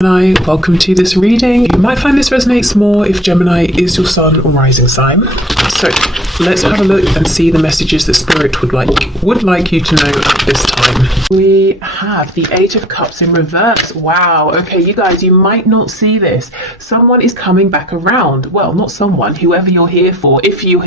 Gemini, welcome to this reading. You might find this resonates more if Gemini is your sun or rising sign. So let's have a look and see the messages that Spirit would like you to know at this time. We have the Eight of Cups in reverse. Wow. Okay, you guys, you might not see this. Someone is coming back around. Well, not someone, whoever you're here for. If you're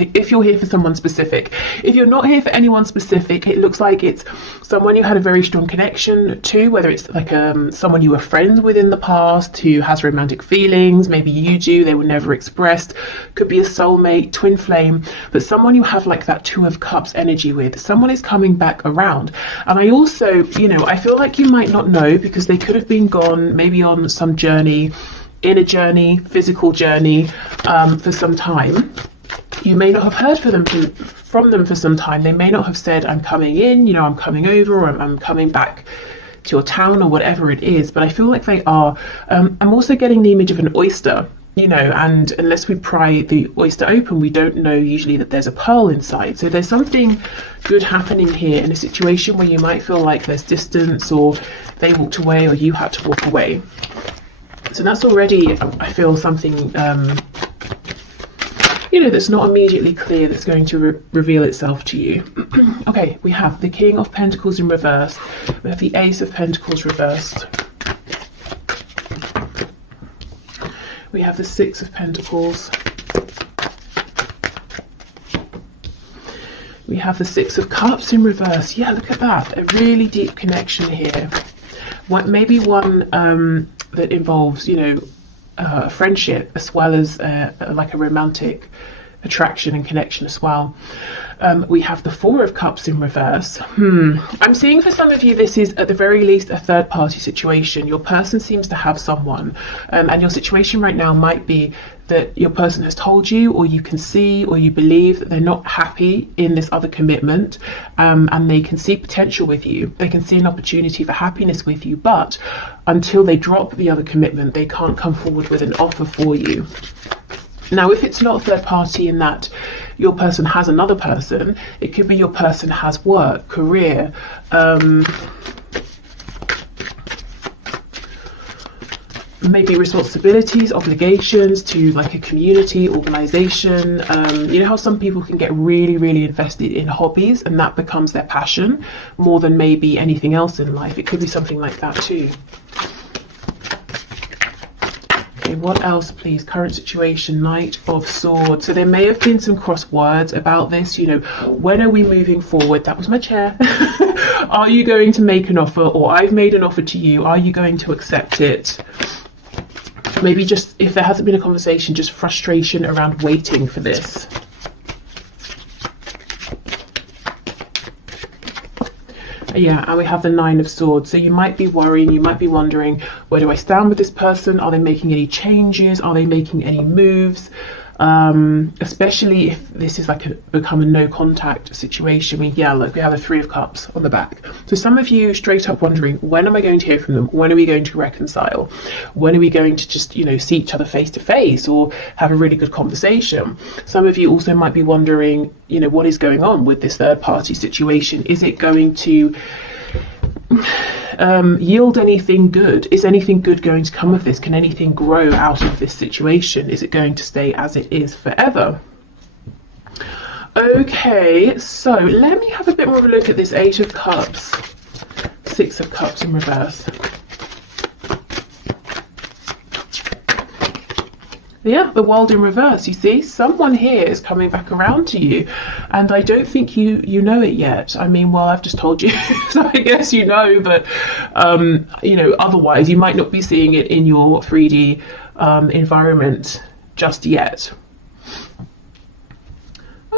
here for someone specific. If you're not here for anyone specific, it looks like it's someone you had a very strong connection to, whether it's like someone you were friends with in the past who has romantic feelings. Maybe you do, they were never expressed. Could be a soulmate, twin flame, but someone you have like that Two of Cups energy with. Someone is coming back around. And I also, I feel like you might not know because they could have been gone maybe on some journey, inner journey, physical journey, for some time. You may not have heard from them for some time. They may not have said, I'm coming in, I'm coming over, or I'm coming back to your town, or whatever it is. But I feel like they are. I'm also getting the image of an oyster, and unless we pry the oyster open, we don't know usually that there's a pearl inside. So there's something good happening here in a situation where you might feel like there's distance, or they walked away, or you had to walk away. So that's already, I feel, something that's not immediately clear that's going to reveal itself to you. Okay, we have the King of Pentacles in reverse. We have the Ace of Pentacles reversed. We have the Six of Pentacles. We have the Six of Cups in reverse. Yeah, look at that. A really deep connection here. Maybe one that involves, friendship as well as like a romantic attraction and connection as well. We have the Four of Cups in reverse. I'm seeing for some of you this is at the very least a third party situation. Your person seems to have someone, and your situation right now might be that your person has told you, or you can see, or you believe that they're not happy in this other commitment, and they can see potential with you. They can see an opportunity for happiness with you, but until they drop the other commitment, they can't come forward with an offer for you. Now, if it's not third party in that your person has another person, it could be your person has work, career, maybe responsibilities, obligations to like a community, organization. You know how some people can get really, really invested in hobbies and that becomes their passion more than maybe anything else in life. It could be something like that too. Okay, what else, please? Current situation, Knight of Swords. So there may have been some cross words about this. When are we moving forward? That was my chair. Are you going to make an offer, or I've made an offer to you? Are you going to accept it? Maybe just, if there hasn't been a conversation, just frustration around waiting for this. Yeah, and we have the Nine of Swords. So you might be worrying, you might be wondering, where do I stand with this person? Are they making any changes? Are they making any moves? Especially if this is become a no contact situation. we have a Three of Cups on the back. So some of you straight up wondering, when am I going to hear from them? When are we going to reconcile? When are we going to just, see each other face to face or have a really good conversation? Some of you also might be wondering, what is going on with this third party situation? Is it going to yield anything good? Is anything good going to come of this? Can anything grow out of this situation? Is it going to stay as it is forever? Okay, so let me have a bit more of a look at this Eight of Cups, Six of Cups in reverse. Yeah, the World in reverse. You see, someone here is coming back around to you, and I don't think you know it yet. I mean, well, I've just told you, so I guess you know, but otherwise you might not be seeing it in your 3D environment just yet.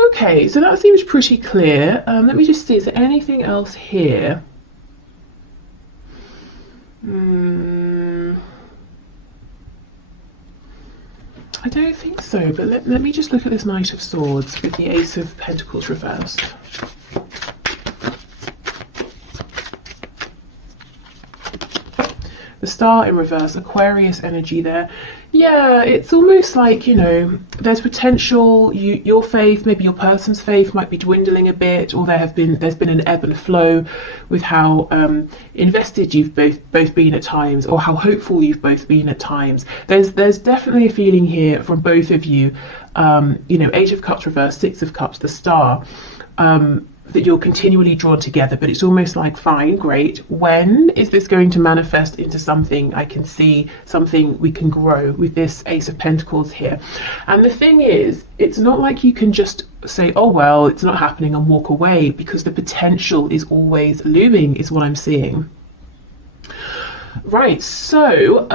Okay, so that seems pretty clear. Let me just see, is there anything else here? I don't think so, but let me just look at this Knight of Swords with the Ace of Pentacles reversed. The Star in reverse, Aquarius energy there. Yeah, it's almost like, you know, there's potential, your faith, maybe your person's faith might be dwindling a bit, or there's been an ebb and flow with how invested you've both been at times, or how hopeful you've both been at times. There's definitely a feeling here from both of you, you know, Eight of Cups reverse, Six of Cups, the Star, that you're continually drawn together, but it's almost like, fine, great, when is this going to manifest into something I can see, something we can grow with this Ace of Pentacles here? And the thing is, it's not like you can just say, oh well, it's not happening, and walk away, because the potential is always looming, is what I'm seeing. Right, so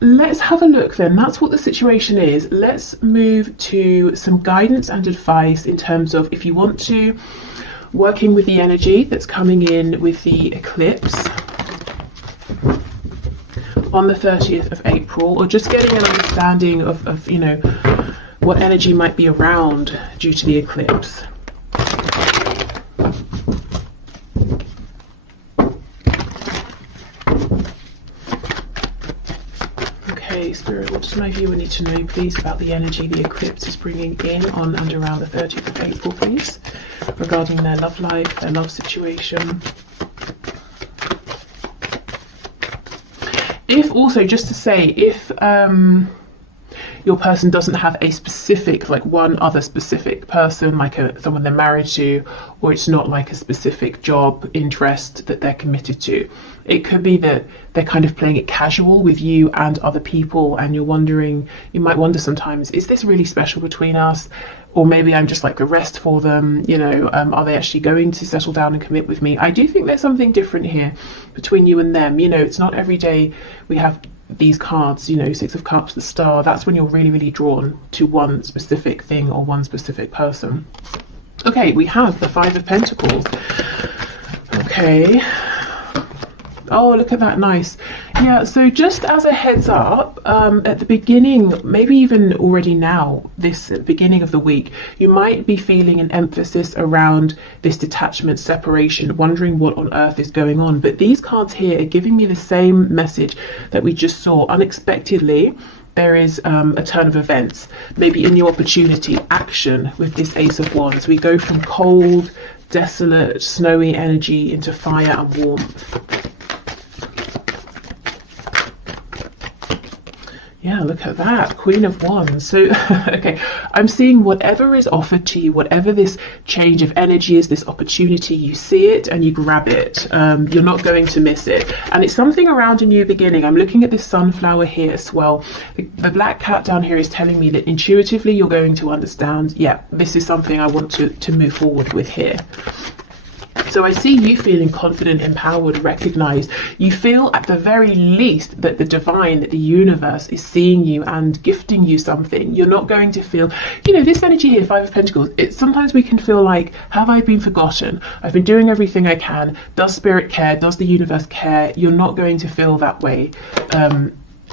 let's have a look then. That's what the situation is. Let's move to some guidance and advice in terms of, if you want to, working with the energy that's coming in with the eclipse on the 30th of April, or just getting an understanding of you know, what energy might be around due to the eclipse. Spirit, what does my viewer need to know, please, about the energy the eclipse is bringing in on and around the 30th of April, please, regarding their love life, their love situation? If also, just to say, if your person doesn't have a specific, like one other specific person, like someone they're married to, or it's not like a specific job interest that they're committed to, it could be that they're kind of playing it casual with you and other people, and you're wondering, you might wonder sometimes, is this really special between us? Or maybe I'm just like the rest for them, you know, are they actually going to settle down and commit with me? I do think there's something different here between you and them. You know, it's not every day we have these cards, you know, Six of Cups, the Star. That's when you're really, really drawn to one specific thing or one specific person. Okay, we have the Five of Pentacles. Okay. Oh, look at that, nice. Yeah, so just as a heads up, at the beginning, maybe even already now, this beginning of the week, you might be feeling an emphasis around this detachment, separation, wondering what on earth is going on. But these cards here are giving me the same message that we just saw. Unexpectedly, there is a turn of events, maybe a new opportunity, action with this Ace of Wands. We go from cold, desolate, snowy energy into fire and warmth. Yeah, look at that, Queen of Wands. So, okay, I'm seeing whatever is offered to you, whatever this change of energy is, this opportunity, you see it and you grab it. You're not going to miss it. And it's something around a new beginning. I'm looking at this sunflower here as well. The black cat down here is telling me that intuitively you're going to understand, yeah, this is something I want to move forward with here. So I see you feeling confident, empowered, recognized. You feel at the very least that the divine, that the universe is seeing you and gifting you something. You're not going to feel, you know, this energy here, Five of Pentacles, sometimes we can feel like, have I been forgotten? I've been doing everything I can. Does Spirit care? Does the universe care? You're not going to feel that way.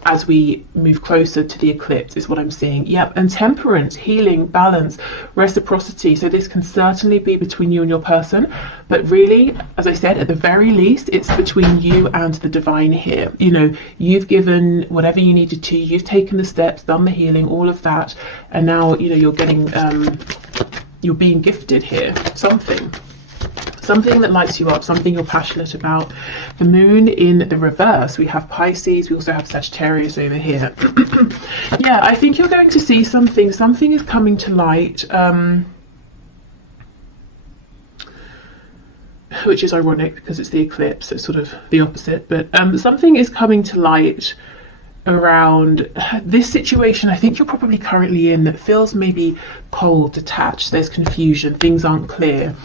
As we move closer to the eclipse is what I'm seeing. Yep, and temperance, healing, balance, reciprocity. So this can certainly be between you and your person, but really, as I said, at the very least, it's between you and the divine here. You know, you've given whatever you needed to, you've taken the steps, done the healing, all of that, and now, you know, you're getting, you're being gifted here, something that lights you up, something you're passionate about. The moon in the reverse, we have Pisces, we also have Sagittarius over here. Yeah, I think you're going to see something is coming to light, which is ironic because it's the eclipse, it's sort of the opposite, but something is coming to light around this situation I think you're probably currently in that feels maybe cold, detached, there's confusion, things aren't clear,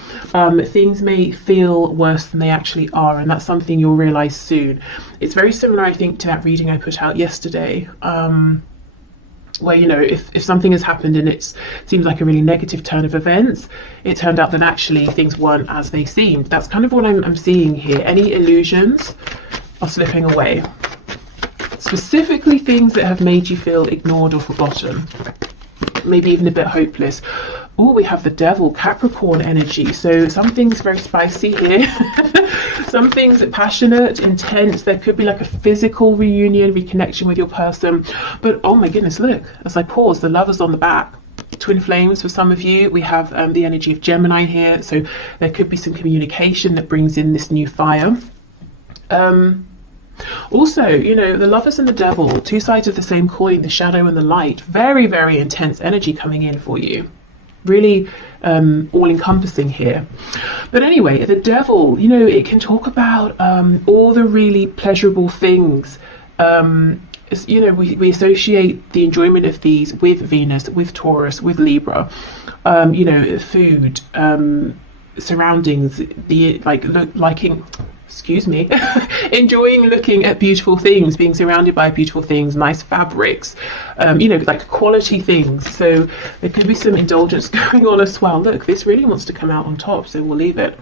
things may feel worse than they actually are, and that's something you'll realize soon. It's very similar, I think, to that reading I put out yesterday, where, you know, if something has happened and it seems like a really negative turn of events, it turned out that actually things weren't as they seemed. That's kind of what I'm seeing here. Any illusions are slipping away. Specifically things that have made you feel ignored or forgotten, maybe even a bit hopeless. Oh, we have the devil, Capricorn energy. So something's very spicy here. Something's passionate, intense. There could be like a physical reunion, reconnection with your person. But oh my goodness, look, as I pause, the Lover's on the back. Twin flames for some of you. We have the energy of Gemini here. So there could be some communication that brings in this new fire. Also, you know, the Lovers and the Devil, two sides of the same coin, the shadow and the light. Very, very intense energy coming in for you. Really all-encompassing here. But anyway, the Devil, you know, it can talk about all the really pleasurable things. You know, we associate the enjoyment of these with Venus, with Taurus, with Libra. You know, food, surroundings, the liking. Excuse me, enjoying looking at beautiful things, being surrounded by beautiful things, nice fabrics, you know, like quality things. So there could be some indulgence going on as well. Look, this really wants to come out on top, so we'll leave it.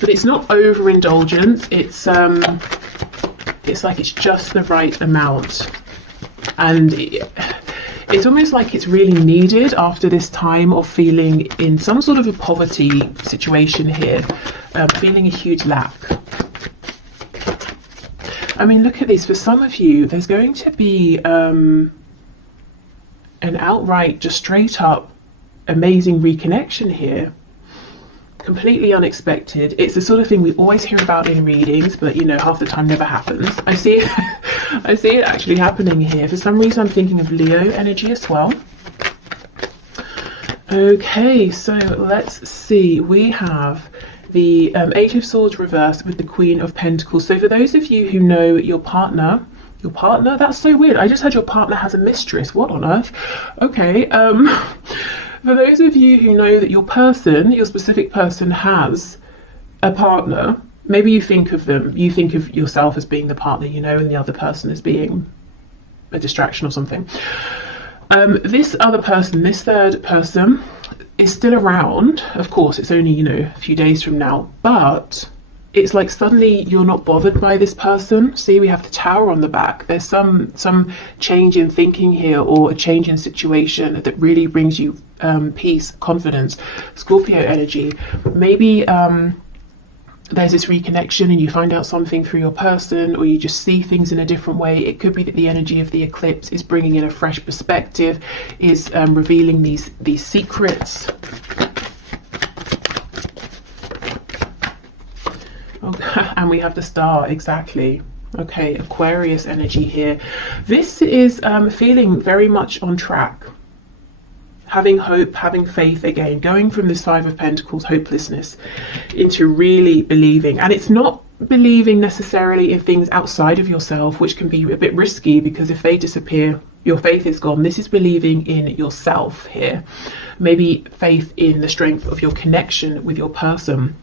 But it's not overindulgence. It's like it's just the right amount, and it's almost like it's really needed after this time of feeling in some sort of a poverty situation here, feeling a huge lack. I mean, look at this. For some of you, there's going to be an outright, just straight up amazing reconnection here. Completely unexpected. It's the sort of thing we always hear about in readings, but you know, half the time never happens. I see it actually happening here. For some reason I'm thinking of Leo energy as well. Okay, so let's see. We have the Eight of Swords reversed with the Queen of Pentacles. So for those of you who know your partner, that's so weird. I just had your partner has a mistress. What on earth? Okay. For those of you who know that your person, your specific person, has a partner, maybe you think of yourself as being the partner, you know, and the other person as being a distraction or something. This other person, this third person, is still around. Of course, it's only, you know, a few days from now, but it's like suddenly you're not bothered by this person. See, we have the Tower on the back. There's some change in thinking here, or a change in situation that really brings you peace, confidence. Scorpio energy. Maybe there's this reconnection and you find out something through your person, or you just see things in a different way. It could be that the energy of the eclipse is bringing in a fresh perspective, is revealing these secrets. Okay, and we have the Star, exactly. Okay, Aquarius energy here. This is feeling very much on track. Having hope, having faith again, going from this Five of Pentacles, hopelessness, into really believing. And it's not believing necessarily in things outside of yourself, which can be a bit risky, because if they disappear, your faith is gone. This is believing in yourself here. Maybe faith in the strength of your connection with your person.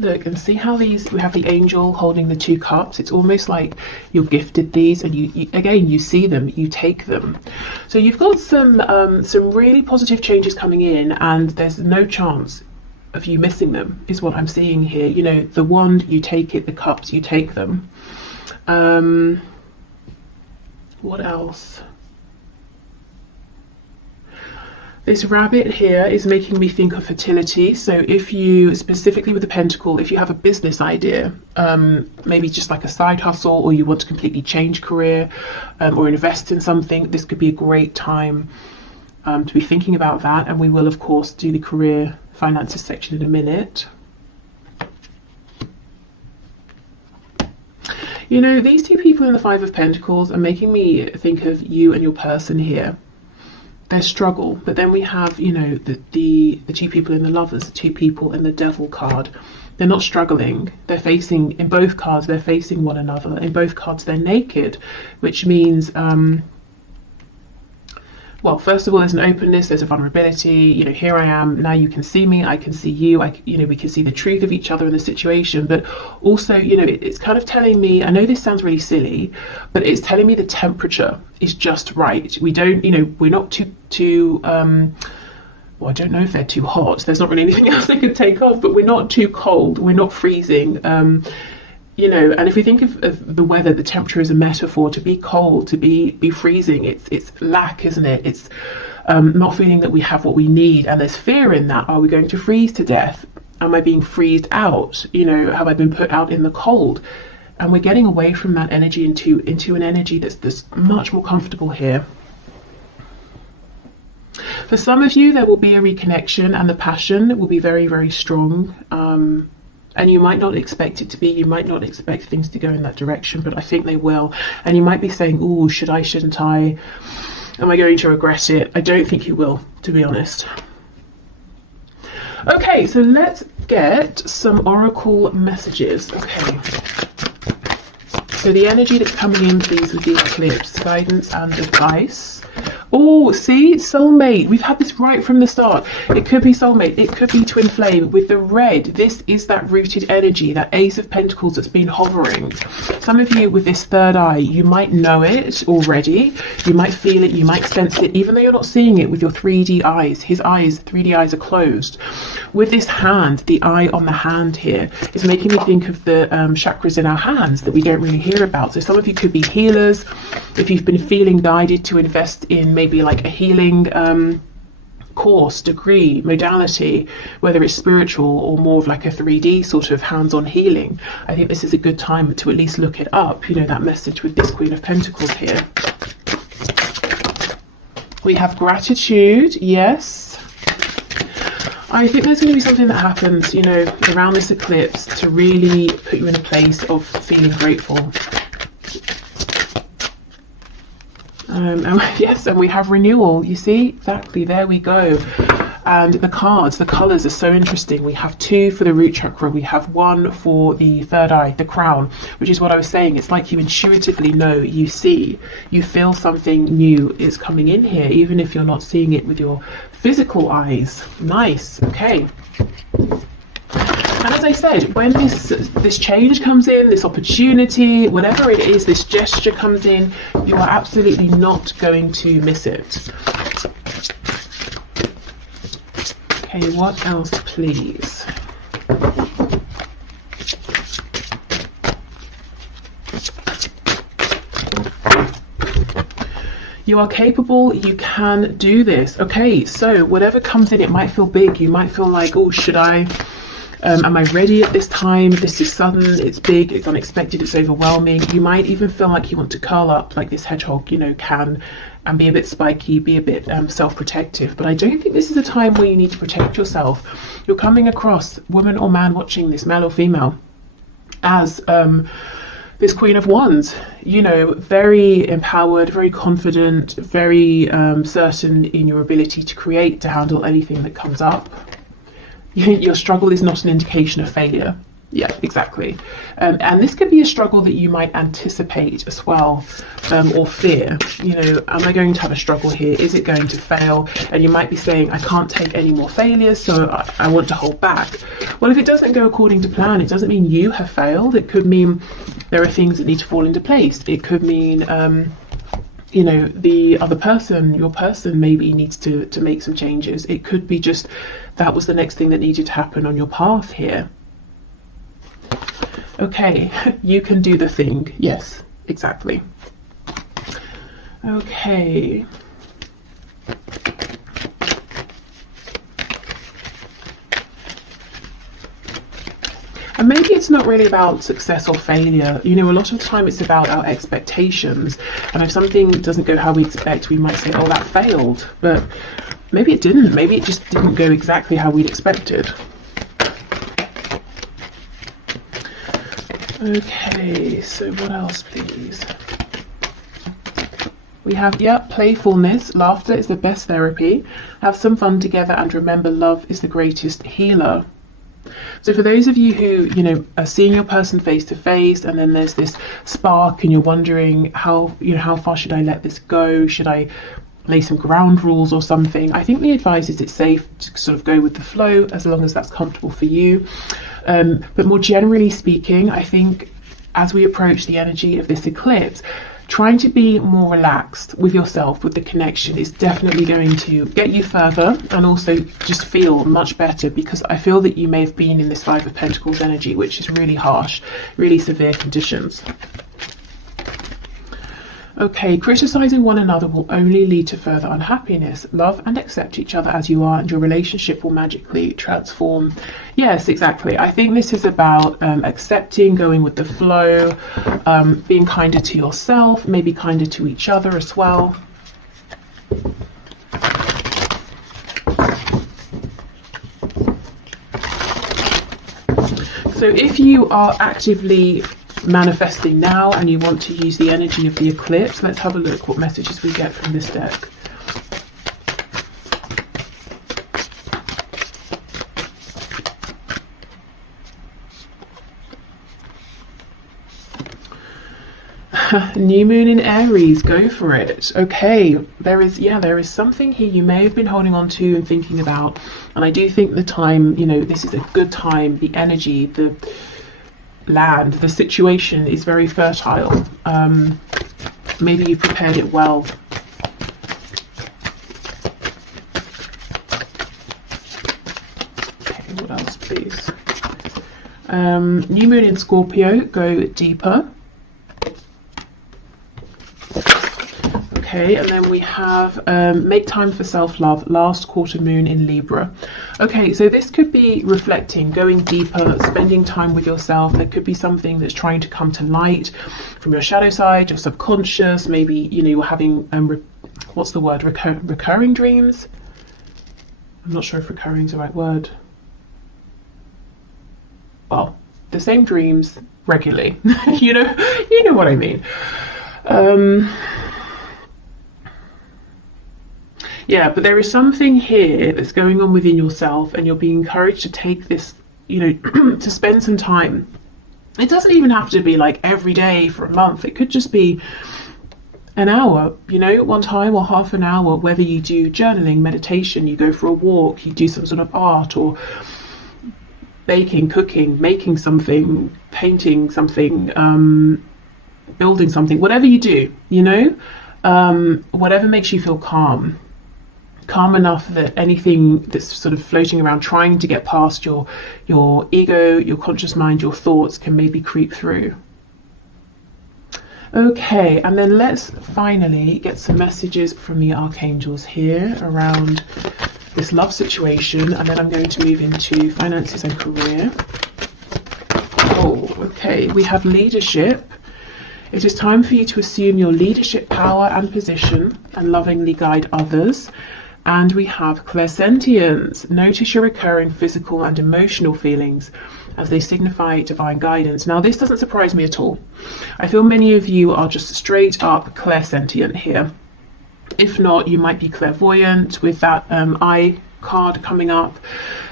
Look and see how these, we have the angel holding the two cups. It's almost like you're gifted these, and you again, you see them, you take them. So you've got some really positive changes coming in, and there's no chance of you missing them, is what I'm seeing here. You know, the wand, you take it, the cups, you take them. What else? This rabbit here is making me think of fertility. So if you, specifically with the pentacle, if you have a business idea, maybe just like a side hustle, or you want to completely change career, or invest in something, this could be a great time to be thinking about that. And we will, of course, do the career finances section in a minute. You know, these two people in the Five of Pentacles are making me think of you and your person here. Their struggle, but then we have, you know, the two people in the Lovers, the two people in the Devil card. They're not struggling. They're facing, in both cards, they're facing one another. In both cards, they're naked, which means, well, first of all, there's an openness, there's a vulnerability. You know, here I am, now you can see me, I can see you, you know, we can see the truth of each other in the situation. But also, you know, it's kind of telling me, I know this sounds really silly, but it's telling me the temperature is just right. We don't, you know, we're not too well, I don't know if they're too hot. There's not really anything else they could take off, but we're not too cold, we're not freezing. You know, and if we think of the weather, the temperature is a metaphor. To be cold, to be freezing, it's lack, isn't it? It's not feeling that we have what we need, and there's fear in that. Are we going to freeze to death? Am I being freezed out? You know, have I been put out in the cold? And we're getting away from that energy into an energy that's much more comfortable here. For some of you, there will be a reconnection, and the passion will be very, very strong. And you might not expect it to be, you might not expect things to go in that direction, but I think they will. And you might be saying, oh, should I, shouldn't I? Am I going to regret it? I don't think you will, to be honest. Okay, so let's get some oracle messages. Okay. So the energy that's coming in, please, with the eclipse, guidance and advice. Oh, see, soulmate. We've had this right from the start. It could be soulmate. It could be twin flame. With the red, this is that rooted energy, that Ace of Pentacles that's been hovering. Some of you with this third eye, you might know it already. You might feel it. You might sense it, even though you're not seeing it with your 3D eyes. His eyes, 3D eyes, are closed. With this hand, the eye on the hand here is making me think of the chakras in our hands that we don't really hear about. So some of you could be healers. If you've been feeling guided to invest in maybe like a healing course, degree, modality, whether it's spiritual or more of like a 3D sort of hands-on healing, I think this is a good time to at least look it up. You know, that message with this Queen of Pentacles here. We have gratitude, yes. I think there's going to be something that happens, you know, around this eclipse to really put you in a place of feeling grateful. And yes, and we have renewal. You see, exactly, there we go. And the cards, the colors are so interesting. We have 2 for the root chakra. We have 1 for the third eye, the crown, which is what I was saying. It's like you intuitively know, you see, you feel something new is coming in here, even if you're not seeing it with your physical eyes. Nice. Okay. And as I said, when this change comes in, this opportunity, whatever it is, this gesture comes in, you are absolutely not going to miss it. Okay, what else, please? You are capable, you can do this. Okay, so whatever comes in, it might feel big. You might feel like, oh, should I? Am I ready at this time? This is sudden, it's big, it's unexpected, it's overwhelming. You might even feel like you want to curl up like this hedgehog, you know, can, and be a bit spiky, be a bit self-protective. But I don't think this is a time where you need to protect yourself. You're coming across, woman or man watching this, male or female, as this Queen of Wands, you know, very empowered, very confident, very certain in your ability to create, to handle anything that comes up. Your struggle is not an indication of failure. Yeah, exactly. And this could be a struggle that you might anticipate as well, or fear. You know, am I going to have a struggle here? Is it going to fail? And you might be saying, I can't take any more failures, so I want to hold back. Well, if it doesn't go according to plan, it doesn't mean you have failed. It could mean there are things that need to fall into place. It could mean, you know, the other person, your person maybe needs to make some changes. It could be just that was the next thing that needed to happen on your path here. Okay, you can do the thing. Yes, exactly. Okay. And maybe it's not really about success or failure. You know, a lot of the time it's about our expectations. And if something doesn't go how we expect, we might say, oh, that failed. But maybe it didn't. Maybe it just didn't go exactly how we'd expected. Okay, so what else, please? We have, playfulness. Laughter is the best therapy. Have some fun together and remember love is the greatest healer. So for those of you who, you know, are seeing your person face to face, and then there's this spark and you're wondering how far should I let this go? Should I lay some ground rules or something? I think the advice is it's safe to sort of go with the flow as long as that's comfortable for you. But more generally speaking, I think as we approach the energy of this eclipse, trying to be more relaxed with yourself, with the connection, is definitely going to get you further and also just feel much better, because I feel that you may have been in this Five of Pentacles energy, which is really harsh, really severe conditions. Okay, criticizing one another will only lead to further unhappiness. Love and accept each other as you are, and your relationship will magically transform. Yes, exactly. I think this is about accepting, going with the flow, being kinder to yourself, maybe kinder to each other as well. So if you are actively manifesting now and you want to use the energy of the eclipse, let's have a look what messages we get from this deck. New moon in Aries, go for it. Okay, there is something here you may have been holding on to and thinking about, and I do think the time, you know, this is a good time. The energy, the land, the situation is very fertile. Maybe you prepared it well. Okay, what else please? New moon in Scorpio, go deeper. Okay, and then we have make time for self-love, last quarter moon in Libra. Okay, so this could be reflecting, going deeper, spending time with yourself. There could be something that's trying to come to light from your shadow side, your subconscious. Maybe, you know, you're having what's the word, recurring dreams. I'm not sure if recurring is the right word. Well, the same dreams regularly. you know what I mean. Yeah, but there is something here that's going on within yourself, and you're being encouraged to take this, you know, to spend some time. It doesn't even have to be like every day for a month. It could just be an hour, you know, one time, or half an hour, whether you do journaling, meditation, you go for a walk, you do some sort of art, or baking, cooking, making something, painting something, building something, whatever you do, you know, whatever makes you feel calm enough that anything that's sort of floating around trying to get past your ego, your conscious mind, your thoughts can maybe creep through. Okay, and then let's finally get some messages from the archangels here around this love situation, and then I'm going to move into finances and career. Oh, okay, we have leadership. It is time for you to assume your leadership power and position and lovingly guide others. And we have clairsentience. Notice your recurring physical and emotional feelings as they signify divine guidance. Now, this doesn't surprise me at all. I feel many of you are just straight up clairsentient here. If not, you might be clairvoyant with that eye card coming up.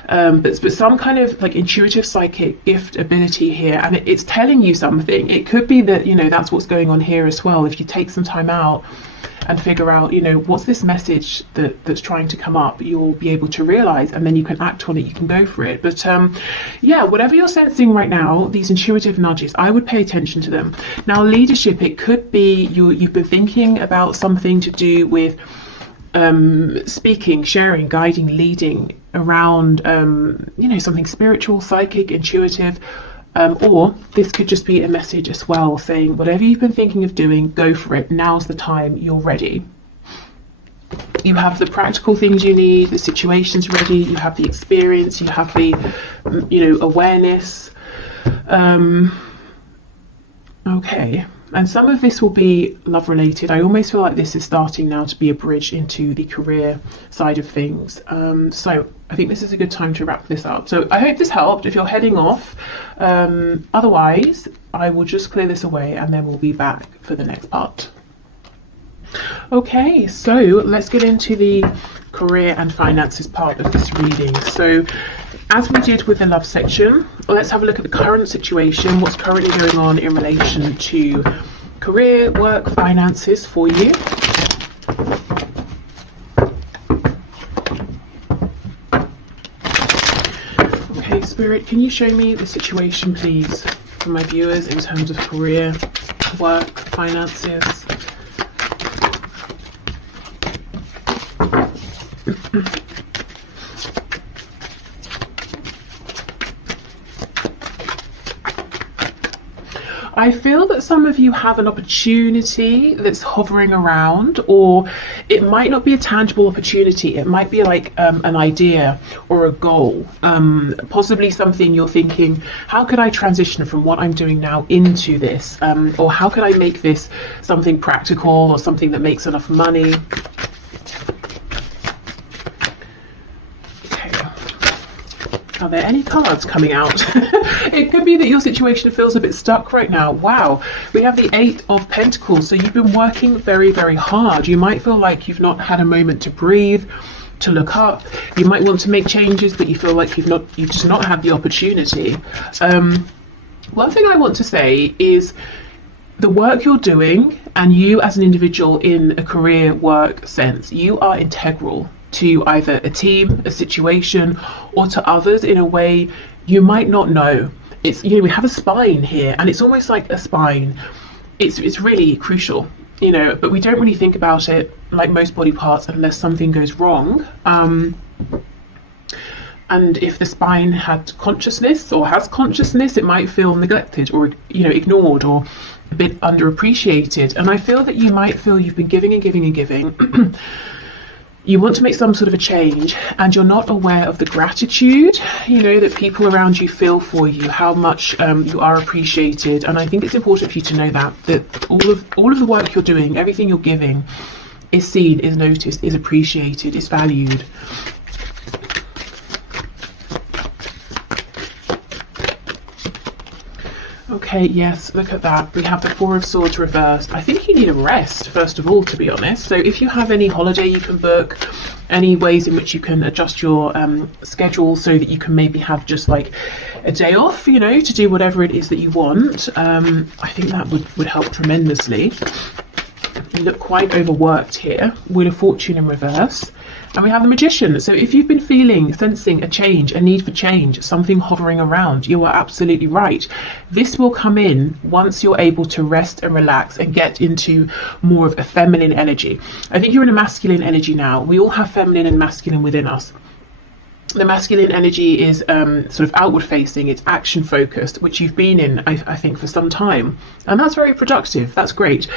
But some kind of like intuitive psychic gift ability here, and it's telling you something. It could be that, you know, that's what's going on here as well. If you take some time out and figure out, you know, what's this message that's trying to come up, you'll be able to realize, and then you can act on it, you can go for it. But yeah, whatever you're sensing right now, these intuitive nudges, I would pay attention to them. Now, leadership, it could be you've been thinking about something to do with speaking, sharing, guiding, leading around, you know, something spiritual, psychic, intuitive, or this could just be a message as well saying whatever you've been thinking of doing, go for it. Now's the time, you're ready. You have the practical things you need, the situation's ready, you have the experience, you have the, you know, awareness. Okay. And some of this will be love related. I almost feel like this is starting now to be a bridge into the career side of things. So I think this is a good time to wrap this up. So I hope this helped if you're heading off. Otherwise, I will just clear this away and then we'll be back for the next part. Okay, so let's get into the career and finances part of this reading. So as we did with the love section, let's have a look at the current situation, what's currently going on in relation to career, work, finances for you. Okay, Spirit, can you show me the situation, please, for my viewers in terms of career, work, finances. I feel that some of you have an opportunity that's hovering around, or it might not be a tangible opportunity. It might be like an idea or a goal, possibly something you're thinking, how could I transition from what I'm doing now into this? Or how could I make this something practical or something that makes enough money? Are there any cards coming out? It could be that your situation feels a bit stuck right now. Wow, we have the 8 of Pentacles. So you've been working very, very hard. You might feel like you've not had a moment to breathe, to look up. You might want to make changes, but you feel like you've just not had the opportunity. One thing I want to say is the work you're doing, and you as an individual in a career work sense, you are integral to either a team, a situation, or to others in a way you might not know. It's, we have a spine here, and it's almost like a spine. It's really crucial, but we don't really think about it like most body parts unless something goes wrong. And if the spine had consciousness or has consciousness, it might feel neglected or ignored or a bit underappreciated. And I feel that you might feel you've been giving and giving and giving. You want to make some sort of a change, and you're not aware of the gratitude, that people around you feel for you, how much you are appreciated. And I think it's important for you to know that all of the work you're doing, everything you're giving, is seen, is noticed, is appreciated, is valued. Okay, yes, look at that. We have the 4 of Swords reversed. I think you need a rest, first of all, to be honest. So if you have any holiday you can book, any ways in which you can adjust your schedule so that you can maybe have just like a day off, to do whatever it is that you want, I think that would help tremendously. You look quite overworked here. Wheel of Fortune in reverse. And we have the Magician. So if you've been sensing a change, a need for change, something hovering around, you are absolutely right. This will come in once you're able to rest and relax and get into more of a feminine energy. I think you're in a masculine energy now. We all have feminine and masculine within us. The masculine energy is sort of outward facing, it's action focused, which you've been in, I think, for some time. And that's very productive, that's great.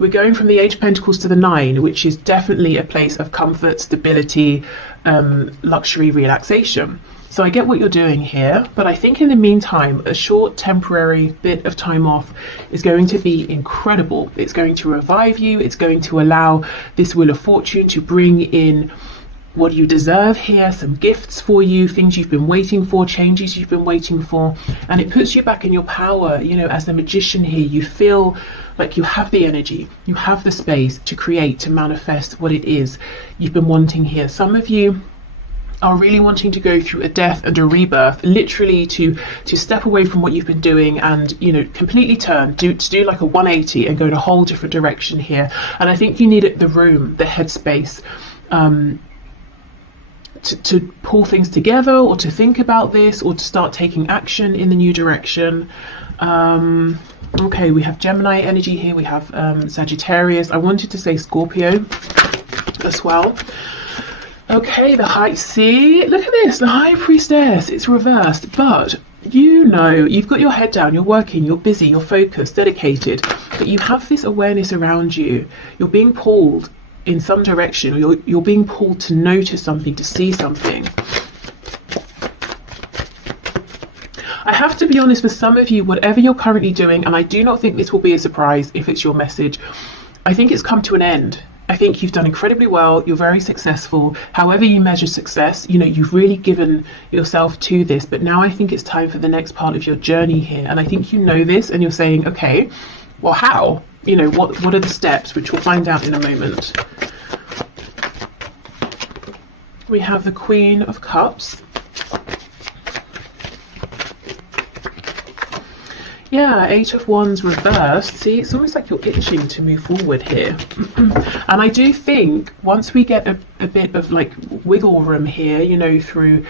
We're going from the 8 of Pentacles to the 9, which is definitely a place of comfort, stability, luxury, relaxation. So I get what you're doing here, but I think in the meantime, a short temporary bit of time off is going to be incredible. It's going to revive you, it's going to allow this Wheel of Fortune to bring in what you deserve here, some gifts for you, things you've been waiting for, changes you've been waiting for, and it puts you back in your power. As the Magician here, you feel like you have the energy, you have the space to create, to manifest what it is you've been wanting here. Some of you are really wanting to go through a death and a rebirth, literally to step away from what you've been doing and completely turn, to do like a 180 and go in a whole different direction here. And I think you need the room, the headspace, to pull things together, or to think about this, or to start taking action in the new direction. Okay, we have Gemini energy here, we have Sagittarius. I wanted to say Scorpio as well. Okay, look at this, the High Priestess, it's reversed, but you've got your head down, you're working, you're busy, you're focused, dedicated, but you have this awareness around you. You're being pulled in some direction, or you're being pulled to notice something, to see something. I have to be honest, for some of you, whatever you're currently doing, and I do not think this will be a surprise if it's your message, I think it's come to an end. I think you've done incredibly well, you're very successful. However you measure success, you've really given yourself to this, but now I think it's time for the next part of your journey here. And I think this, and you're saying, okay, well, how? What are the steps, which we'll find out in a moment. We have the Queen of Cups. Yeah, 8 of Wands reversed. See, it's almost like you're itching to move forward here. And I do think once we get a bit of like wiggle room here, through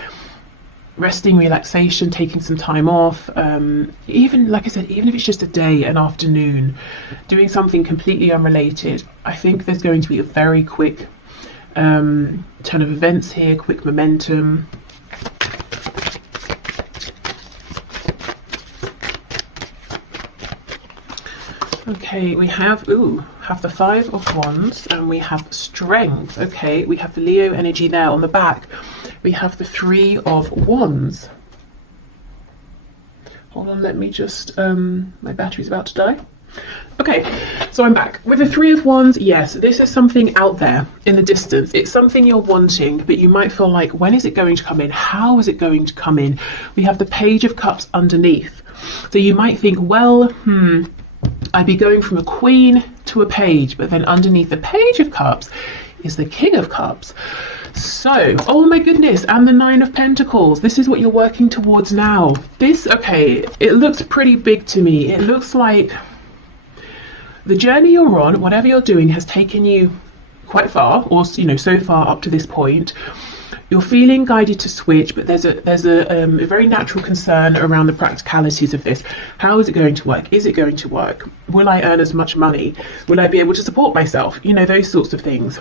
resting, relaxation, taking some time off, even like I said, even if it's just a day, an afternoon, doing something completely unrelated. I think there's going to be a very quick turn of events here, quick momentum. Okay, we have the Five of Wands, and we have Strength. Okay, we have the Leo energy there on the back. We have the Three of Wands. Hold on, let me just, my battery's about to die. Okay, so I'm back. With the Three of Wands, yes, this is something out there in the distance. It's something you're wanting, but you might feel like, when is it going to come in? How is it going to come in? We have the Page of Cups underneath. So you might think, well, I'd be going from a queen to a page, but then underneath the Page of Cups is the King of Cups. So, oh my goodness, and the Nine of Pentacles. This is what you're working towards now. This, okay, it looks pretty big to me. It looks like the journey you're on, whatever you're doing, has taken you quite far, or so far up to this point. You're feeling guided to switch, but there's a very natural concern around the practicalities of this. How is it going to work? Is it going to work? Will I earn as much money? Will I be able to support myself? Those sorts of things.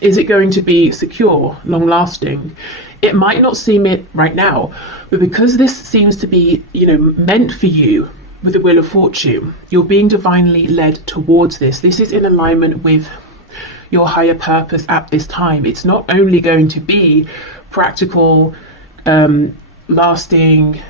Is it going to be secure, long lasting? It might not seem it right now, but because this seems to be, meant for you with the Wheel of Fortune, you're being divinely led towards this. This is in alignment with your higher purpose at this time. It's not only going to be practical, lasting,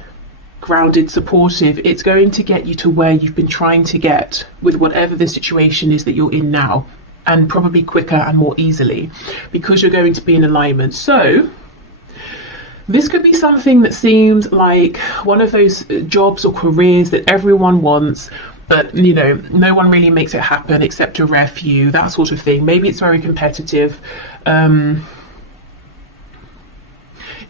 grounded, supportive. It's going to get you to where you've been trying to get with whatever the situation is that you're in now, and probably quicker and more easily, because you're going to be in alignment. So this could be something that seems like one of those jobs or careers that everyone wants, but no one really makes it happen except a rare few, that sort of thing. Maybe it's very competitive.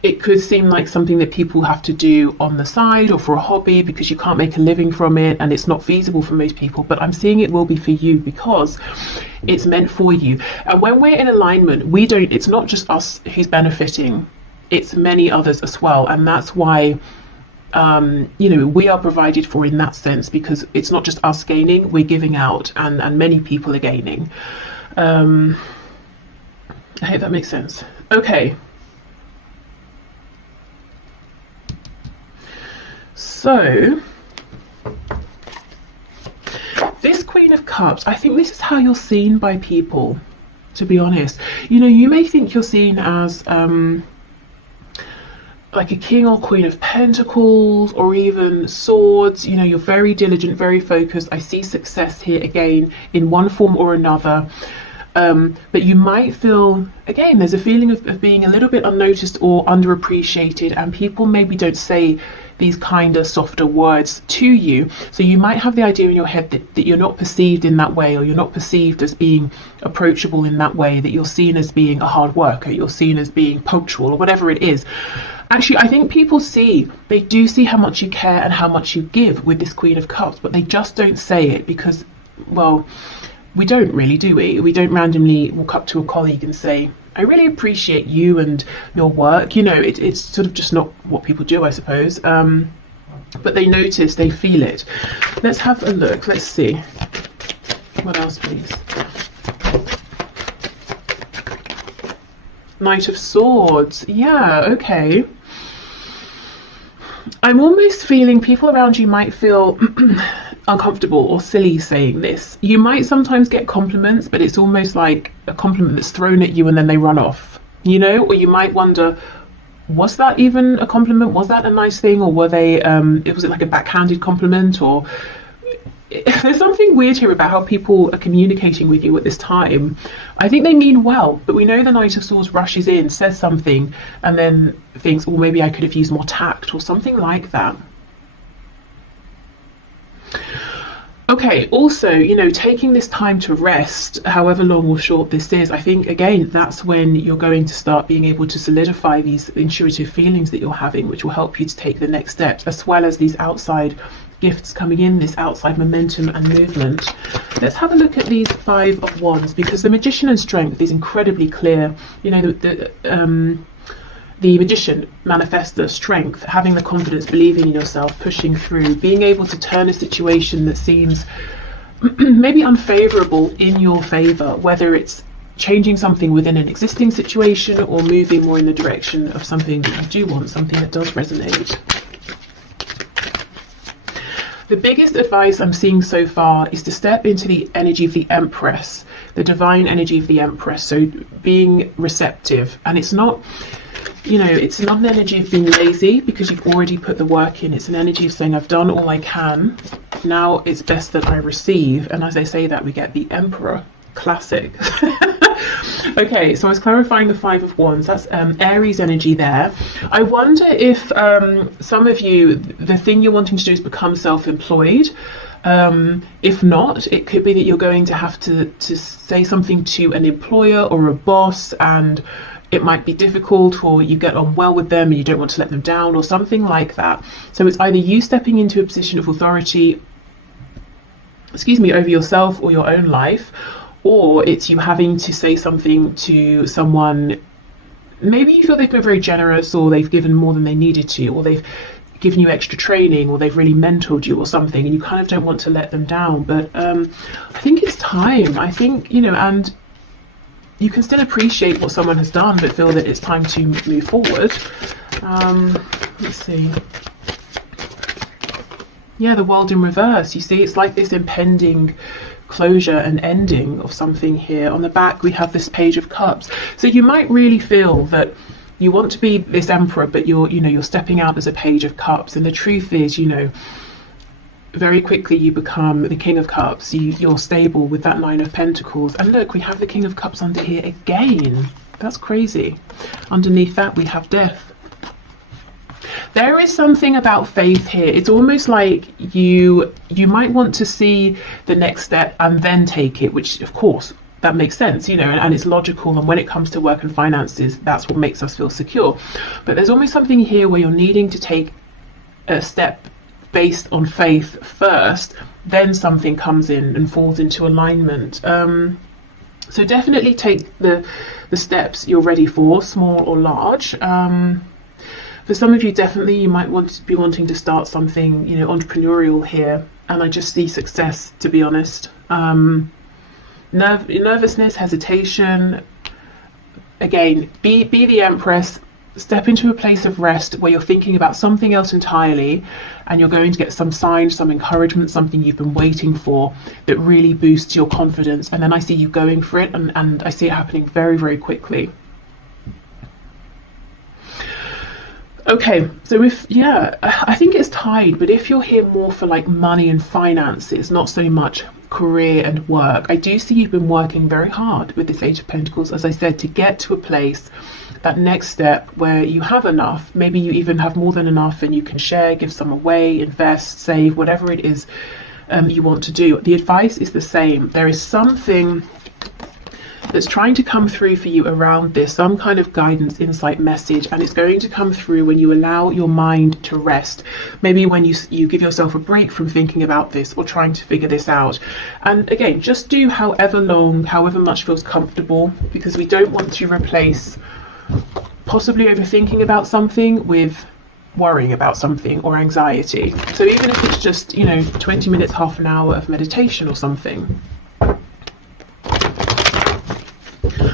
It could seem like something that people have to do on the side or for a hobby, because you can't make a living from it and it's not feasible for most people. But I'm seeing it will be for you because it's meant for you. And when we're in alignment, it's not just us who's benefiting, it's many others as well. And that's why we are provided for in that sense, because it's not just us gaining, we're giving out, and many people are gaining. I hope that makes sense. Okay. So this Queen of Cups, I think this is how you're seen by people, to be honest. You may think you're seen as like a King or Queen of Pentacles, or even Swords. You're very diligent, very focused. I see success here again in one form or another. But you might feel, again, there's a feeling of being a little bit unnoticed or underappreciated, and people maybe don't say these kinder, softer words to you. So you might have the idea in your head that you're not perceived in that way, or you're not perceived as being approachable in that way, that you're seen as being a hard worker, you're seen as being punctual, or whatever it is. Actually, I think people they do see how much you care and how much you give with this Queen of Cups, but they just don't say it because, well, we don't really, do we? We don't randomly walk up to a colleague and say, I really appreciate you and your work. It's sort of just not what people do, I suppose. But they notice, they feel it. Let's have a look. Let's see. What else, please? Knight of Swords. Yeah, okay. I'm almost feeling people around you might feel uncomfortable or silly saying this. You might sometimes get compliments, but it's almost like a compliment that's thrown at you and then they run off, or you might wonder, was that even a compliment? Was that a nice thing? Or was it like a backhanded compliment? Or there's something weird here about how people are communicating with you at this time. I think they mean well, but we know the Knight of Swords rushes in, says something, and then thinks, well, maybe I could have used more tact or something like that. Okay, also, taking this time to rest, however long or short this is, I think, again, that's when you're going to start being able to solidify these intuitive feelings that you're having, which will help you to take the next steps, as well as these outside gifts coming in, this outside momentum and movement. Let's have a look at these Five of Wands, because the Magician and Strength is incredibly clear. The The Magician, manifestor, strength, having the confidence, believing in yourself, pushing through, being able to turn a situation that seems maybe unfavorable in your favor, whether it's changing something within an existing situation or moving more in the direction of something that you do want, something that does resonate. The biggest advice I'm seeing so far is to step into the energy of the Empress, the divine energy of the Empress. So being receptive, and it's not, you know, it's not an energy of being lazy because you've already put the work in. It's an energy of saying, I've done all I can. Now it's best that I receive. And as I say that, we get the Emperor. Classic. Okay, so I was clarifying the Five of Wands. That's Aries energy there. I wonder if some of you, the thing you're wanting to do is become self-employed. If not, it could be that you're going to have to say something to an employer or a boss, and it might be difficult, or you get on well with them and you don't want to let them down, or something like that. So it's either you stepping into a position of authority, over yourself or your own life, or it's you having to say something to someone. Maybe you feel they've been very generous, or they've given more than they needed to, or they've given you extra training, or they've really mentored you or something, and you kind of don't want to let them down. But I think it's time. I think, you know, and you can still appreciate what someone has done, but feel that it's time to move forward. Let's see. Yeah, the World in reverse. You see, it's like this impending closure and ending of something here. On the back we have this Page of Cups. So you might really feel that you want to be this Emperor, but you're stepping out as a Page of Cups, and the truth is, you know, very quickly you become the King of Cups. You're stable with that Nine of Pentacles, and look, we have the King of Cups under here again. That's crazy. Underneath that we have Death. There is something about faith here. It's almost like you might want to see the next step and then take it, which of course that makes sense, you know, and it's logical. And when it comes to work and finances, that's what makes us feel secure. But there's almost something here where you're needing to take a step based on faith first, then something comes in and falls into alignment. So definitely take the steps you're ready for, small or large. For some of you, definitely you might want to be wanting to start something, you know, entrepreneurial here, and I just see success, to be honest. Nervousness, hesitation. Again, be the Empress. Step into a place of rest where you're thinking about something else entirely, and you're going to get some signs, some encouragement, something you've been waiting for that really boosts your confidence. And then I see you going for it, and I see it happening very, very quickly. Okay, so I think it's tied, but if you're here more for like money and finances, not so much career and work, I do see you've been working very hard with this Eight of Pentacles, as I said, to get to a place, that next step where you have enough. Maybe you even have more than enough and you can share, give some away, invest, save, whatever it is you want to do. The advice is the same. There is something that's trying to come through for you around this, some kind of guidance, insight, message, and it's going to come through when you allow your mind to rest. Maybe when you give yourself a break from thinking about this or trying to figure this out. And again, just do however long, however much feels comfortable, because we don't want to replace possibly overthinking about something with worrying about something or anxiety. So even if it's just, you know, 20 minutes, half an hour of meditation or something.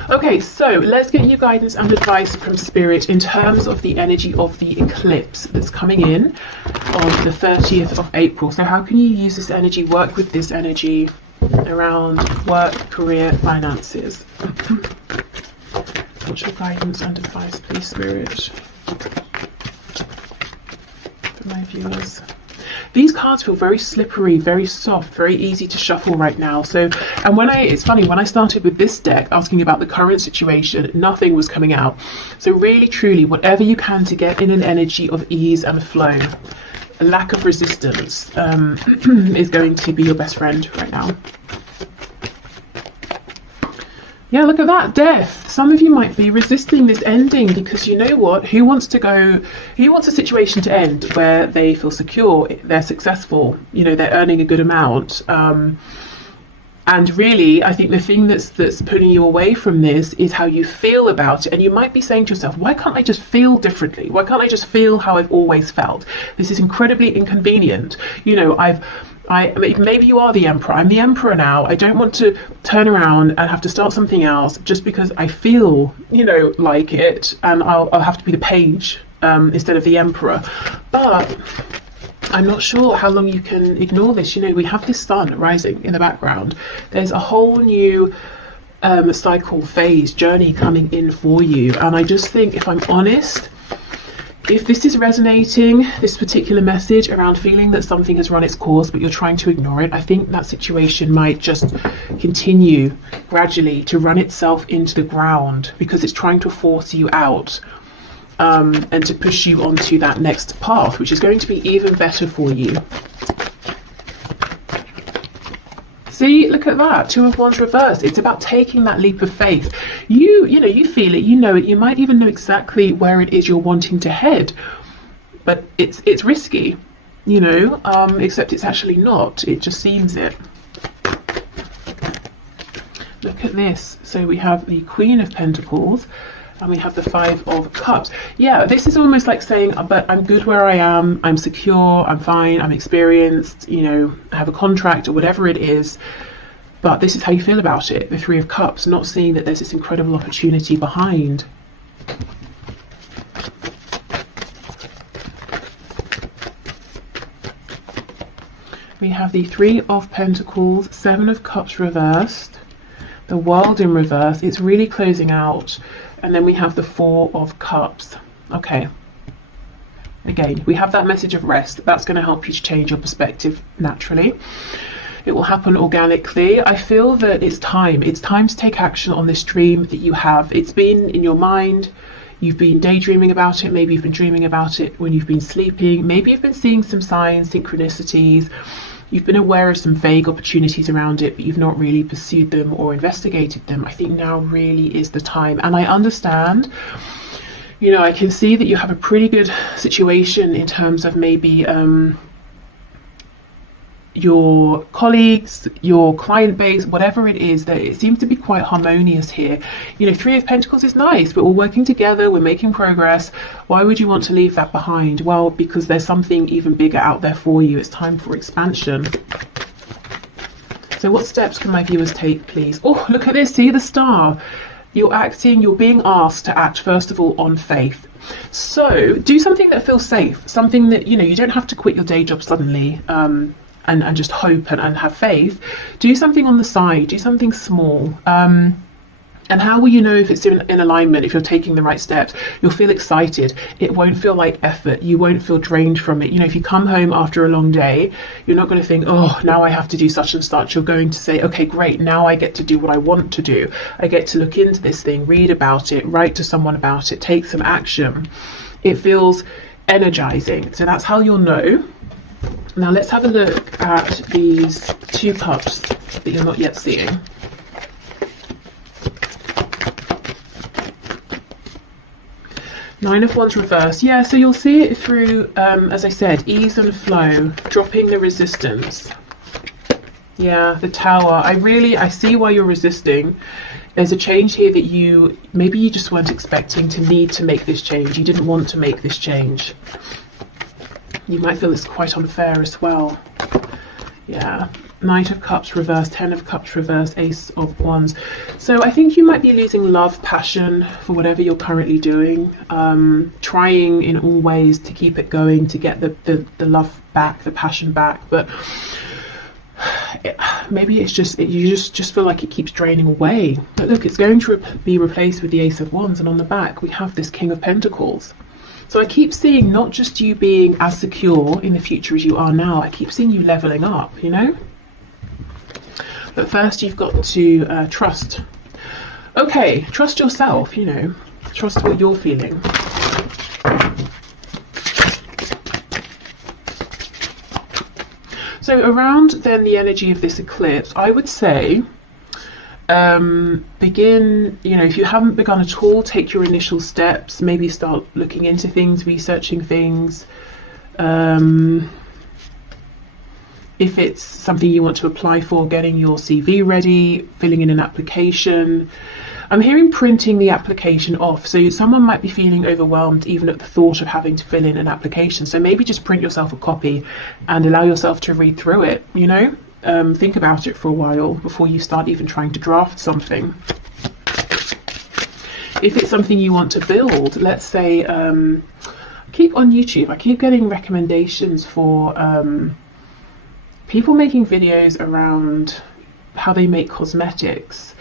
Okay, so let's get you guidance and advice from Spirit in terms of the energy of the eclipse that's coming in on the 30th of April. So how can you use this energy, work with this energy around work, career, finances? What's your guidance and advice, please, Spirit, for my viewers? These cards feel very slippery, very soft, very easy to shuffle right now. So, and it's funny, when I started with this deck asking about the current situation, nothing was coming out. So really, truly, whatever you can to get in an energy of ease and flow, a lack of resistance is going to be your best friend right now. Yeah, look at that, Death. Some of you might be resisting this ending because, you know what, who wants a situation to end where they feel secure, they're successful, you know, they're earning a good amount, And really, I think the thing that's pulling you away from this is how you feel about it. And you might be saying to yourself, why can't I just feel differently? Why can't I just feel how I've always felt? This is incredibly inconvenient. You know, maybe you are the emperor. I'm the emperor now. I don't want to turn around and have to start something else just because I feel, you know, like it, and I'll have to be the page instead of the emperor. But I'm not sure how long you can ignore this. You know, we have this sun rising in the background. There's a whole new cycle, phase, journey coming in for you. And I just think, if I'm honest, if this is resonating, this particular message around feeling that something has run its course but you're trying to ignore it, I think that situation might just continue gradually to run itself into the ground, because it's trying to force you out. And to push you onto that next path, which is going to be even better for you. See, look at that, 2 of Wands reversed. It's about taking that leap of faith. You know, you feel it, you know it, you might even know exactly where it is you're wanting to head, but it's risky, you know, except it's actually not. It just seems it. Look at this. So we have the Queen of Pentacles, and we have the 5 of Cups. Yeah, this is almost like saying, but I'm good where I am, I'm secure, I'm fine, I'm experienced, you know, I have a contract or whatever it is. But this is how you feel about it, the 3 of Cups, not seeing that there's this incredible opportunity behind. We have the 3 of Pentacles, 7 of Cups reversed, the World in reverse. It's really closing out. And then we have the 4 of Cups. Okay. Again, we have that message of rest. That's going to help you to change your perspective naturally. It will happen organically. I feel that it's time. It's time to take action on this dream that you have. It's been in your mind. You've been daydreaming about it. Maybe you've been dreaming about it when you've been sleeping. Maybe you've been seeing some signs, synchronicities. You've been aware of some vague opportunities around it, but you've not really pursued them or investigated them. I think now really is the time. And I understand, you know, I can see that you have a pretty good situation in terms of maybe your colleagues, your client base, whatever it is, that it seems to be quite harmonious here. You know, 3 of Pentacles is nice. We're all working together, we're making progress. Why would you want to leave that behind? Well, because there's something even bigger out there for you. It's time for expansion. So what steps can my viewers take, please? Oh, look at this, see the star. You're being asked to act, first of all, on faith. So do something that feels safe, something that, you know, you don't have to quit your day job suddenly, and just hope and have faith. Do something on the side, do something small. And how will you know if it's in alignment, if you're taking the right steps? You'll feel excited. It won't feel like effort. You won't feel drained from it. You know, if you come home after a long day, you're not going to think, oh, now I have to do such and such. You're going to say, okay, great, now I get to do what I want to do. I get to look into this thing, read about it, write to someone about it, take some action. It feels energizing. So that's how you'll know. Now let's have a look at these 2 cups that you're not yet seeing. Nine of Wands reverse. Yeah, so you'll see it through, as I said, ease and flow, dropping the resistance. Yeah, the Tower. I see why you're resisting. There's a change here that maybe you just weren't expecting to need to make this change. You didn't want to make this change. You might feel it's quite unfair as well. Yeah. Knight of Cups reversed, 10 of Cups reversed, Ace of Wands. So I think you might be losing love, passion for whatever you're currently doing. Trying in all ways to keep it going, to get the love back, the passion back. But maybe it's just, you just feel like it keeps draining away. But look, it's going to be replaced with the Ace of Wands. And on the back, we have this King of Pentacles. So I keep seeing not just you being as secure in the future as you are now, I keep seeing you leveling up, you know? But first you've got to trust. Okay, trust yourself, you know, trust what you're feeling. So around then the energy of this eclipse, I would say begin, you know, if you haven't begun at all, take your initial steps, maybe start looking into things, researching things, if it's something you want to apply for, getting your CV ready, filling in an application. I'm hearing printing the application off. So someone might be feeling overwhelmed even at the thought of having to fill in an application. So maybe just print yourself a copy and allow yourself to read through it, you know? Think about it for a while before you start even trying to draft something. If it's something you want to build, let's say, keep on YouTube, I keep getting recommendations for people making videos around how they make cosmetics.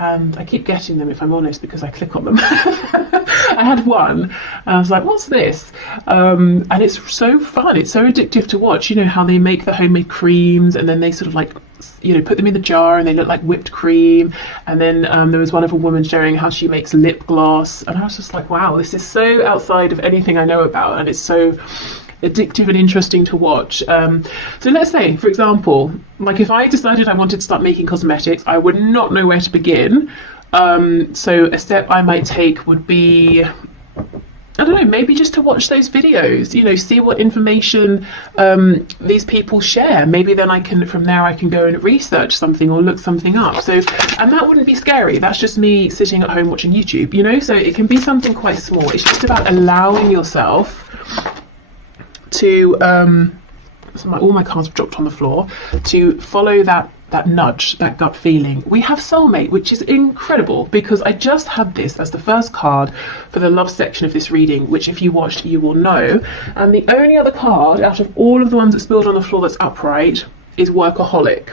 And I keep getting them, if I'm honest, because I click on them. I had one, and I was like, what's this? And it's so fun. It's so addictive to watch. You know, how they make the homemade creams, and then they sort of like, you know, put them in the jar, and they look like whipped cream. And then there was one of a woman showing how she makes lip gloss. And I was just like, wow, this is so outside of anything I know about. And it's so addictive and interesting to watch. So let's say, for example, like if I decided I wanted to start making cosmetics, I would not know where to begin. So a step I might take would be, I don't know, maybe just to watch those videos, you know, see what information these people share. Maybe then I can, from there I can go and research something or look something up. So, and that wouldn't be scary. That's just me sitting at home watching YouTube, you know, so it can be something quite small. It's just about allowing yourself to all my cards have dropped on the floor, to follow that nudge, that gut feeling. We have soulmate, which is incredible, because I just had this as the first card for the love section of this reading, which if you watched you will know. And the only other card out of all of the ones that spilled on the floor that's upright is workaholic.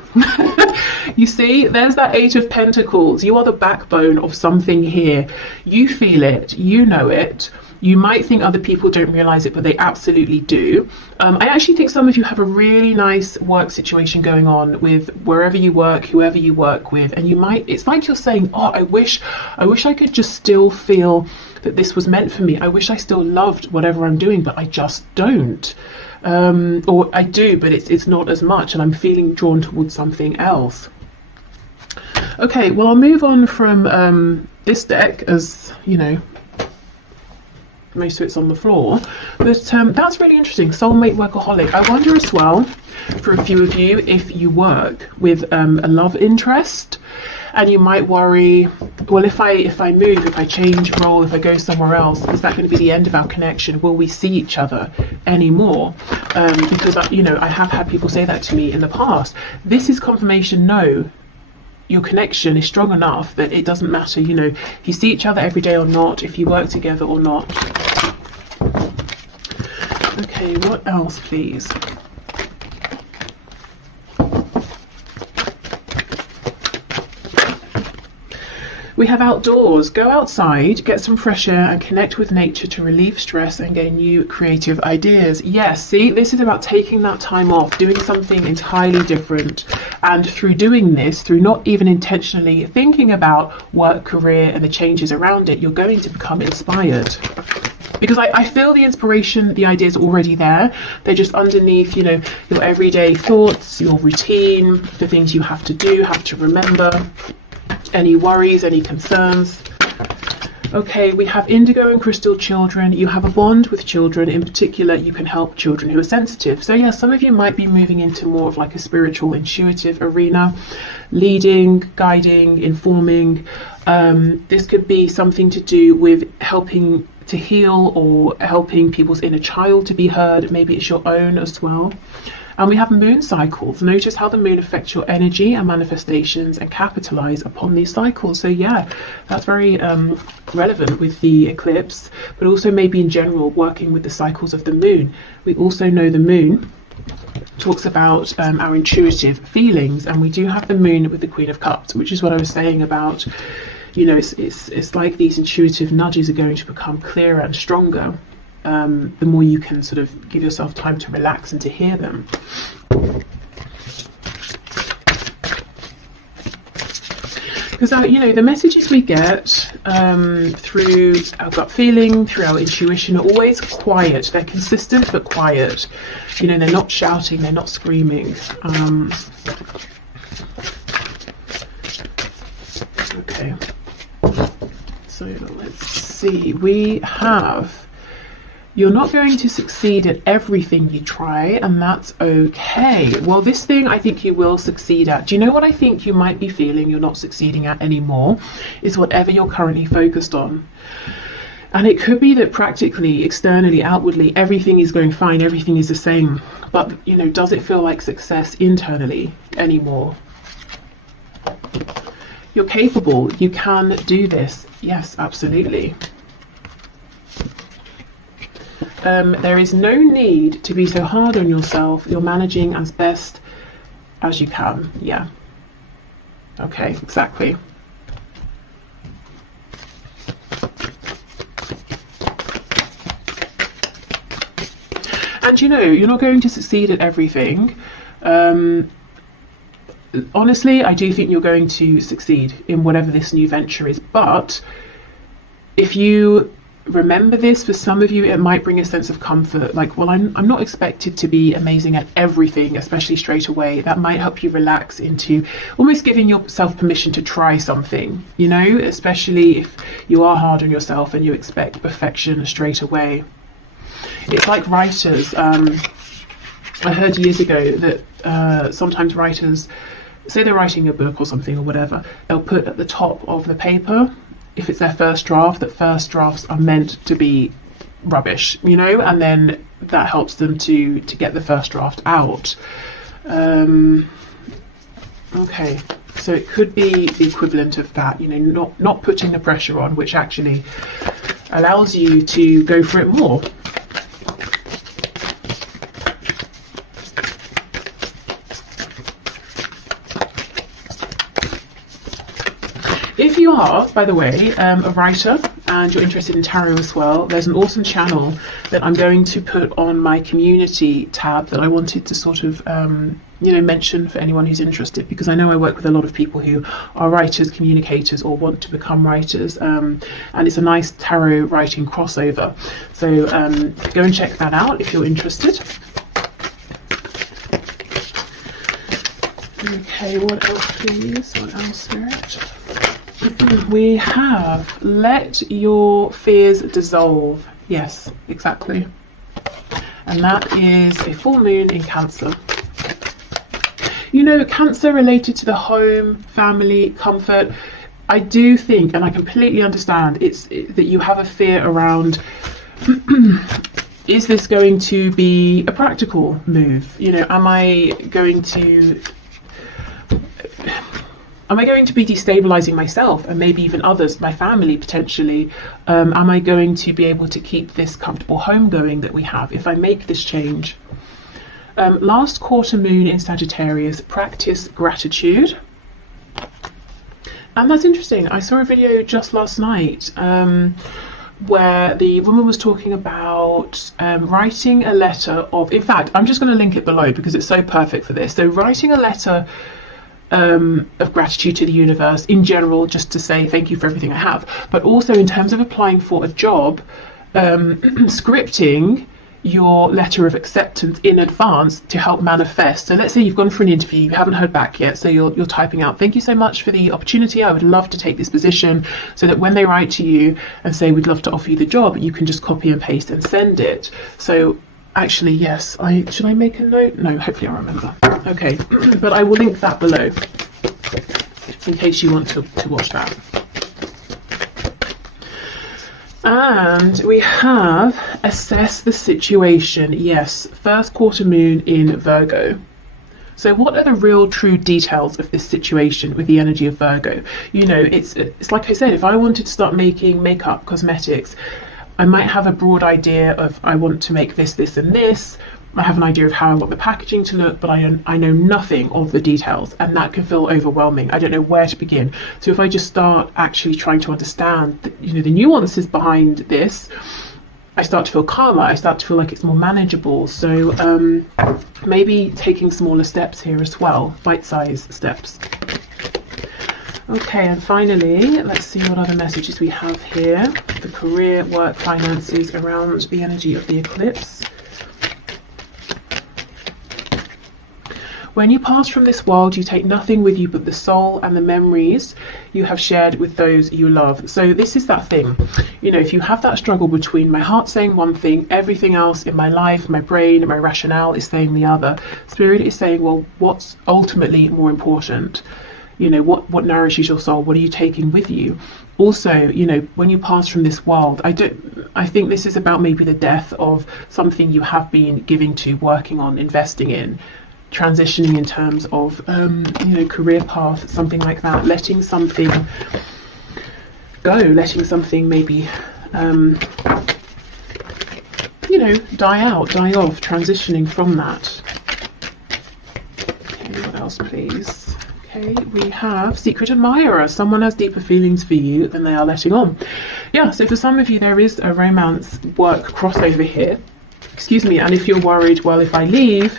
You see, there's that Eight of Pentacles. You are the backbone of something here. You feel it, you know it. You might think other people don't realize it, but they absolutely do. I actually think some of you have a really nice work situation going on with wherever you work, whoever you work with, and you might, it's like you're saying, oh, I wish I could just still feel that this was meant for me. I wish I still loved whatever I'm doing, but I just don't. Or I do, but it's not as much, and I'm feeling drawn towards something else. Okay, well, I'll move on from this deck, as you know, most of it's on the floor, but that's really interesting. Soulmate, workaholic. I wonder as well, for a few of you, if you work with a love interest, and you might worry, well, if I move, if I change role, if I go somewhere else, is that going to be the end of our connection? Will we see each other anymore? Because you know, I have had people say that to me in the past. This is confirmation. No, your connection is strong enough that it doesn't matter, you know, if you see each other every day or not, if you work together or not. Okay, what else, please? We have outdoors. Go outside, get some fresh air and connect with nature to relieve stress and gain new creative ideas. Yes, see, this is about taking that time off, doing something entirely different. And through doing this, through not even intentionally thinking about work, career and the changes around it, you're going to become inspired. Because I feel the inspiration, the ideas are already there. They're just underneath, you know, your everyday thoughts, your routine, the things you have to do, have to remember. Any worries, any concerns. Okay, we have indigo and crystal children. You have a bond with children. In particular, you can help children who are sensitive. So yeah, some of you might be moving into more of like a spiritual, intuitive arena, leading, guiding, informing. This could be something to do with helping to heal or helping people's inner child to be heard. Maybe it's your own as well. And we have moon cycles. Notice how the moon affects your energy and manifestations and capitalize upon these cycles. So yeah, that's very relevant with the eclipse, but also maybe in general working with the cycles of the moon. We also know the moon talks about our intuitive feelings, and we do have the moon with the Queen of Cups, which is what I was saying about, you know, it's like these intuitive nudges are going to become clearer and stronger. The more you can sort of give yourself time to relax and to hear them. Because you know, the messages we get through our gut feeling, through our intuition, are always quiet. They're consistent but quiet. You know, they're not shouting, they're not screaming. Okay, so let's see. We have You're not going to succeed at everything you try, and that's okay. Well, this thing I think you will succeed at. Do you know what I think you might be feeling you're not succeeding at anymore? Is whatever you're currently focused on. And it could be that practically, externally, outwardly, everything is going fine, everything is the same. But, you know, does it feel like success internally anymore? You're capable. You can do this. Yes, absolutely. There is no need to be so hard on yourself. You're managing as best as you can. Yeah. Okay, exactly. And you know, you're not going to succeed at everything. Honestly, I do think you're going to succeed in whatever this new venture is. But if you remember this, for some of you it might bring a sense of comfort, like, well, I'm not expected to be amazing at everything, especially straight away. That might help you relax into almost giving yourself permission to try something, you know, especially if you are hard on yourself and you expect perfection straight away. It's like writers. I heard years ago that sometimes writers, say they're writing a book or something or whatever, they'll put at the top of the paper, if it's their first draft, that first drafts are meant to be rubbish, you know, and then that helps them to get the first draft out. Okay, so it could be the equivalent of that, you know, not putting the pressure on, which actually allows you to go for it more. If you are, by the way, a writer and you're interested in tarot as well, there's an awesome channel that I'm going to put on my community tab that I wanted to sort of, you know, mention for anyone who's interested, because I know I work with a lot of people who are writers, communicators, or want to become writers, and it's a nice tarot writing crossover. So go and check that out if you're interested. Okay, what else please? What else, Spirit? We have let your fears dissolve. Yes, exactly. And that is a full moon in Cancer. You know, Cancer related to the home, family, comfort. I do think, and I completely understand, that you have a fear around is this going to be a practical move? You know, am I going to be destabilizing myself and maybe even others, my family potentially? Am I going to be able to keep this comfortable home going that we have if I make this change? Last quarter moon in Sagittarius, practice gratitude. And that's interesting. I saw a video just last night where the woman was talking about writing a letter of, in fact, I'm just going to link it below because it's so perfect for this. So writing a letter of gratitude to the universe in general, just to say thank you for everything I have, but also in terms of applying for a job, scripting your letter of acceptance in advance to help manifest. So let's say you've gone for an interview, you haven't heard back yet, so you're typing out, thank you so much for the opportunity, I would love to take this position, so that when they write to you and say we'd love to offer you the job, you can just copy and paste and send it. So actually, yes, should I make a note? No, hopefully I'll remember. Okay, but I will link that below in case you want to watch that. And we have assess the situation. Yes, first quarter moon in Virgo. So what are the real true details of this situation with the energy of Virgo? You know, it's like I said, if I wanted to start making makeup, cosmetics, I might have a broad idea of I want to make this, this and this. I have an idea of how I want the packaging to look, but I know nothing of the details, and that can feel overwhelming. I don't know where to begin. So if I just start actually trying to understand the nuances behind this, I start to feel calmer. I start to feel like it's more manageable. So maybe taking smaller steps here as well, bite-sized steps. Okay, and finally, let's see what other messages we have here. The career, work, finances around the energy of the eclipse. When you pass from this world, you take nothing with you but the soul and the memories you have shared with those you love. So this is that thing, you know, if you have that struggle between my heart saying one thing, everything else in my life, my brain, my rationale is saying the other, Spirit is saying, well, what's ultimately more important? You know, what nourishes your soul? What are you taking with you? Also, you know, when you pass from this world, I think this is about maybe the death of something you have been giving to, working on, investing in, transitioning in terms of you know, career path, something like that, letting something go, letting something maybe you know, die out, die off, transitioning from that. Okay, what else please? Okay, we have Secret Admirer. Someone has deeper feelings for you than they are letting on. Yeah, so for some of you there is a romance work crossover here. Excuse me, and if you're worried, well, if I leave,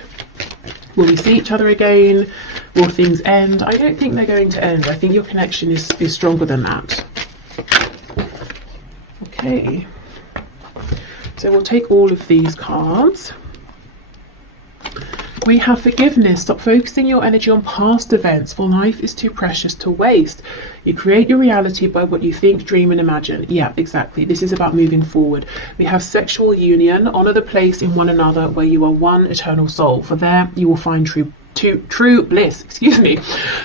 will we see each other again? Will things end? I don't think they're going to end. I think your connection is stronger than that. Okay, so we'll take all of these cards. We have Forgiveness. Stop focusing your energy on past events, for life is too precious to waste. You create your reality by what you think, dream and imagine. Yeah, exactly. This is about moving forward. We have Sexual Union. Honor the place in one another where you are one eternal soul, for there you will find true bliss. Excuse me.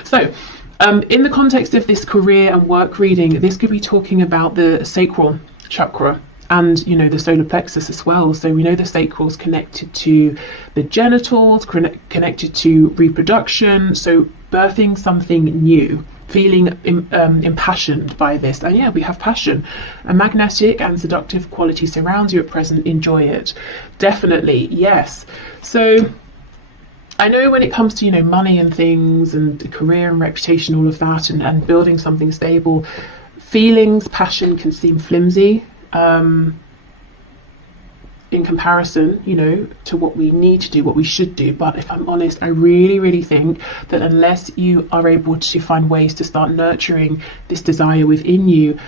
So in the context of this career and work reading, this could be talking about the sacral chakra, and you know, the solar plexus as well. So we know the sacral is connected to the genitals, connected to reproduction, so birthing something new, feeling impassioned by this. And yeah, we have passion. A magnetic and seductive quality surrounds you at present. Enjoy it. Definitely, yes. So I know when it comes to, you know, money and things and career and reputation, all of that, and building something stable, feelings, passion can seem flimsy in comparison, you know, to what we need to do, what we should do. But if I'm honest, I really think that unless you are able to find ways to start nurturing this desire within you,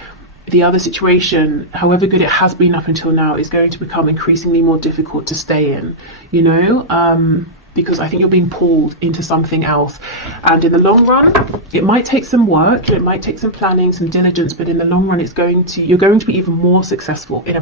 the other situation, however good it has been up until now, is going to become increasingly more difficult to stay in, you know, because I think you're being pulled into something else. And in the long run, it might take some work, it might take some planning, some diligence, but in the long run, you're going to be even more successful in a